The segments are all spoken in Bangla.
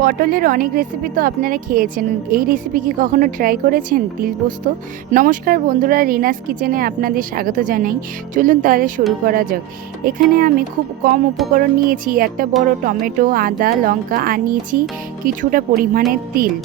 পটলের অনেক রেসিপি তো আপনারা খেয়েছেন। এই রেসিপি কি কখনো ট্রাই করেছেন? তিল পোস্ত। নমস্কার বন্ধুরা, রিনাস কিচেনে আপনাদের স্বাগত জানাই। চলুন তাহলে শুরু করা যাক। এখানে আমি খুব কম উপকরণ নিয়েছি। একটা বড় টমেটো, আদা, লঙ্কা আর নিয়েছি কিছুটা পরিমাণে তিল।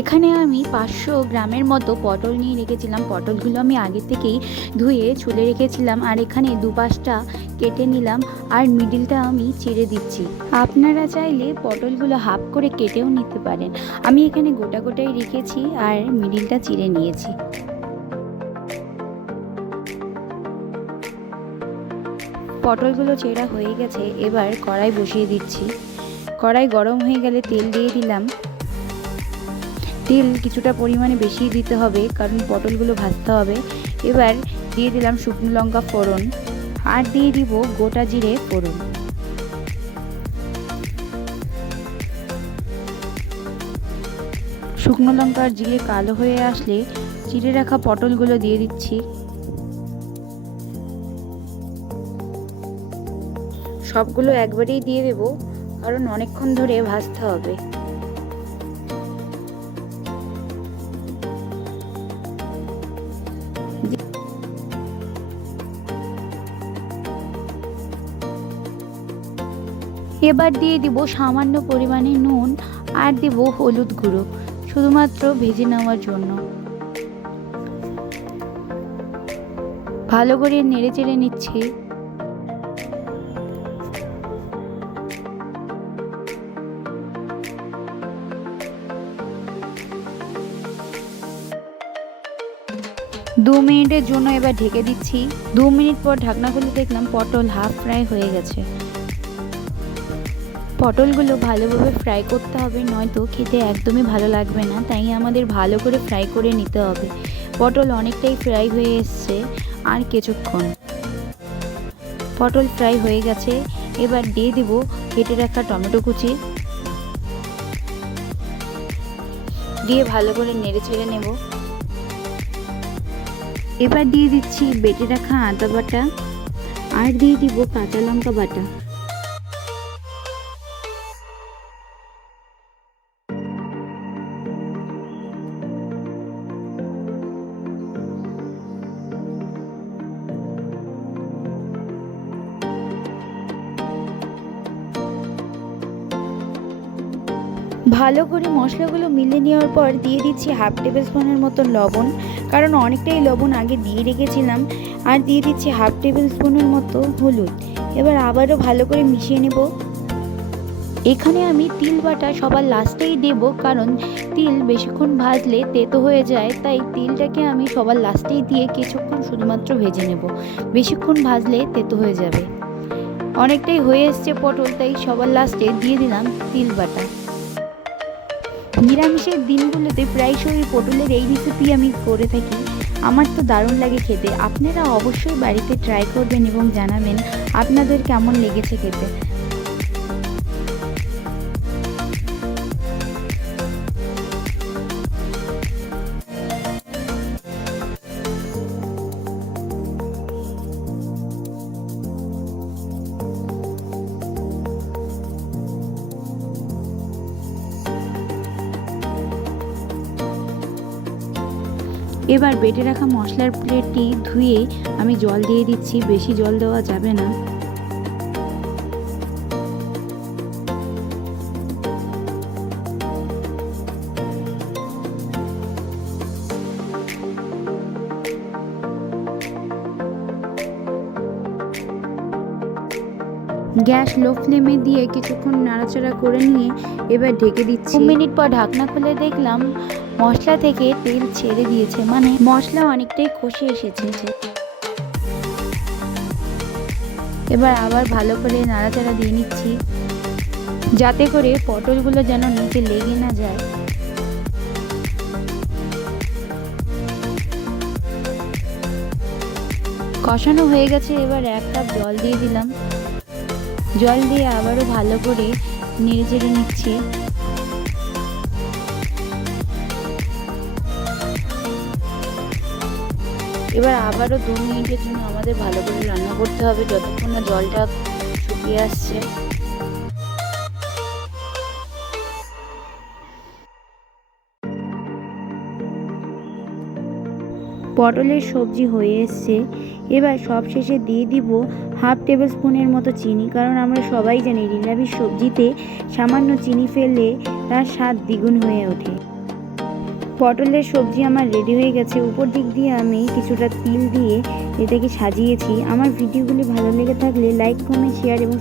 এখানে আমি 500 গ্রামের মতো পটল নিয়ে রেখেছিলাম। পটলগুলো আমি আগে থেকেই ধুয়ে ছুলে রেখেছিলাম। আর এখানে দুপাশটা কেটে নিলাম আর মিডিলটা আমি চিড়ে দিচ্ছি। আপনারা চাইলে পটলগুলো হাফ করে কেটেও নিতে পারেন। আমি এখানে গোটা গোটাই রেখেছি আর মিডিলটা চিড়ে নিয়েছি। পটলগুলো চেরা হয়ে গেছে, এবার কড়াই বসিয়ে দিচ্ছি। কড়াই গরম হয়ে গেলে তেল দিয়ে দিলাম। তেল কিছুটা পরিমাণে বেশি দিতে হবে, কারণ পটলগুলো ভাজতে হবে। এবার দিয়ে দিলাম শুকনো লঙ্কা ফোড়ন আর দিয়ে দিব গোটা জিরে ফোড়ন। শুকনো লঙ্কার জিরে কালো হয়ে আসলে চিড়ে রাখা পটলগুলো দিয়ে দিচ্ছি। সবগুলো একবারেই দিয়ে দেব, কারণ অনেকক্ষণ ধরে ভাজতে হবে। এবার দিয়ে দিব সামান্য পরিমাণে নুন আর দিব হলুদ গুঁড়ো, শুধুমাত্র ভেজে নেওয়ার জন্য। ভালো করে নেড়ে চেড়ে নিচ্ছি। দু মিনিটের জন্য এবার ঢেকে দিচ্ছি। 2 মিনিট পর ঢাকনা খুলে দেখলাম পটল হাফ ফ্রাই হয়ে গেছে। পটলগুলো ভালোভাবে ফ্রাই করতে হবে, নয়তো খেতে একদমই ভালো লাগবে না। তাই আমাদের ভালো করে ফ্রাই করে নিতে হবে। পটল অনেকটাই ফ্রাই হয়ে এসছে, আর কিছুক্ষণ। পটল ফ্রাই হয়ে গেছে, এবার দিয়ে দিব কেটে রাখা টমেটো কুচি, দিয়ে ভালো করে নেড়ে চেড়ে নেব। এবার দিয়ে দিচ্ছি বেটে রাখা আদা বাটা আর দিয়ে দিব কাঁচা লঙ্কা বাটা। ভালো করে মশলাগুলো মিলিয়ে নেওয়ার পর দিয়ে দিচ্ছি হাফ টেবিল স্পুনের মতো লবণ, কারণ অনেকটাই লবণ আগে দিয়ে রেখেছিলাম। আর দিয়ে দিচ্ছি হাফ টেবিল স্পুনের মতো হলুদ। এবার আবারও ভালো করে মিশিয়ে নেব। এখানে আমি তিল বাটা সবার লাস্টেই দেব, কারণ তিল বেশিক্ষণ ভাজলে তেতো হয়ে যায়। তাই তিলটাকে আমি সবার লাস্টেই দিয়ে কিছুক্ষণ শুধুমাত্র ভেজে নেব। বেশিক্ষণ ভাজলে তেতো হয়ে যাবে। অনেকটাই হয়ে এসছে পটল, তাই সবার লাস্টে দিয়ে দিলাম তিল বাটা। নিরামিষের দিনগুলোতে প্রায়শই পটলের এই রেসিপি আমি করে থাকি। আমার তো দারুণ লাগে খেতে। আপনারা অবশ্যই বাড়িতে ট্রাই করবেন এবং জানাবেন আপনাদের কেমন লেগেছে খেতে। এবার বেটে রাখা মশলার প্লেটটি ধুয়ে আমি জল দিয়ে দিচ্ছি। বেশি জল দেওয়া যাবে না। গ্যাস লো ফ্লেমে দিয়ে কিছুক্ষণ নাড়াচাড়া করে নিয়ে এবার ঢেকে দিচ্ছি। 2 মিনিট পর ঢাকনা খুলে দেখলাম মশলা থেকে তেল ছেড়ে দিয়েছে, মানে মশলা অনেকটাই কষে এসেছে। এবার আবার ভালো করে নাড়াচাড়া দিয়ে নিচ্ছি, যাতে করে পটলগুলো যেন নিচে লেগে না যায়। কষানো হয়ে গেছে, এবার 1 কাপ জল দিয়ে দিলাম। জল দিয়ে আবারও ভালো করে নেড়ে চেড়ে নিচ্ছি। এবার আবারও 2 মিনিটের জন্য আমাদের ভালো করে রান্না করতে হবে, যতক্ষণ না জলটা শুকিয়ে আসছে। পটলের সবজি হয়ে এসছে। এবার সব শেষে দিয়ে দিব হাফ টেবিল স্পুনের মতো চিনি, কারণ আমরা সবাই জানি নিরামিষ সবজিতে সামান্য চিনি ফেললে তার স্বাদ দ্বিগুণ হয়ে ওঠে। পটলের সবজি আমার রেডি হয়ে গেছে। উপর দিক দিয়ে আমি কিছুটা তিল দিয়ে এটাকে সাজিয়েছি। আমার ভিডিওগুলি ভালো লেগে থাকলে লাইক, কমেন্ট, শেয়ার এবং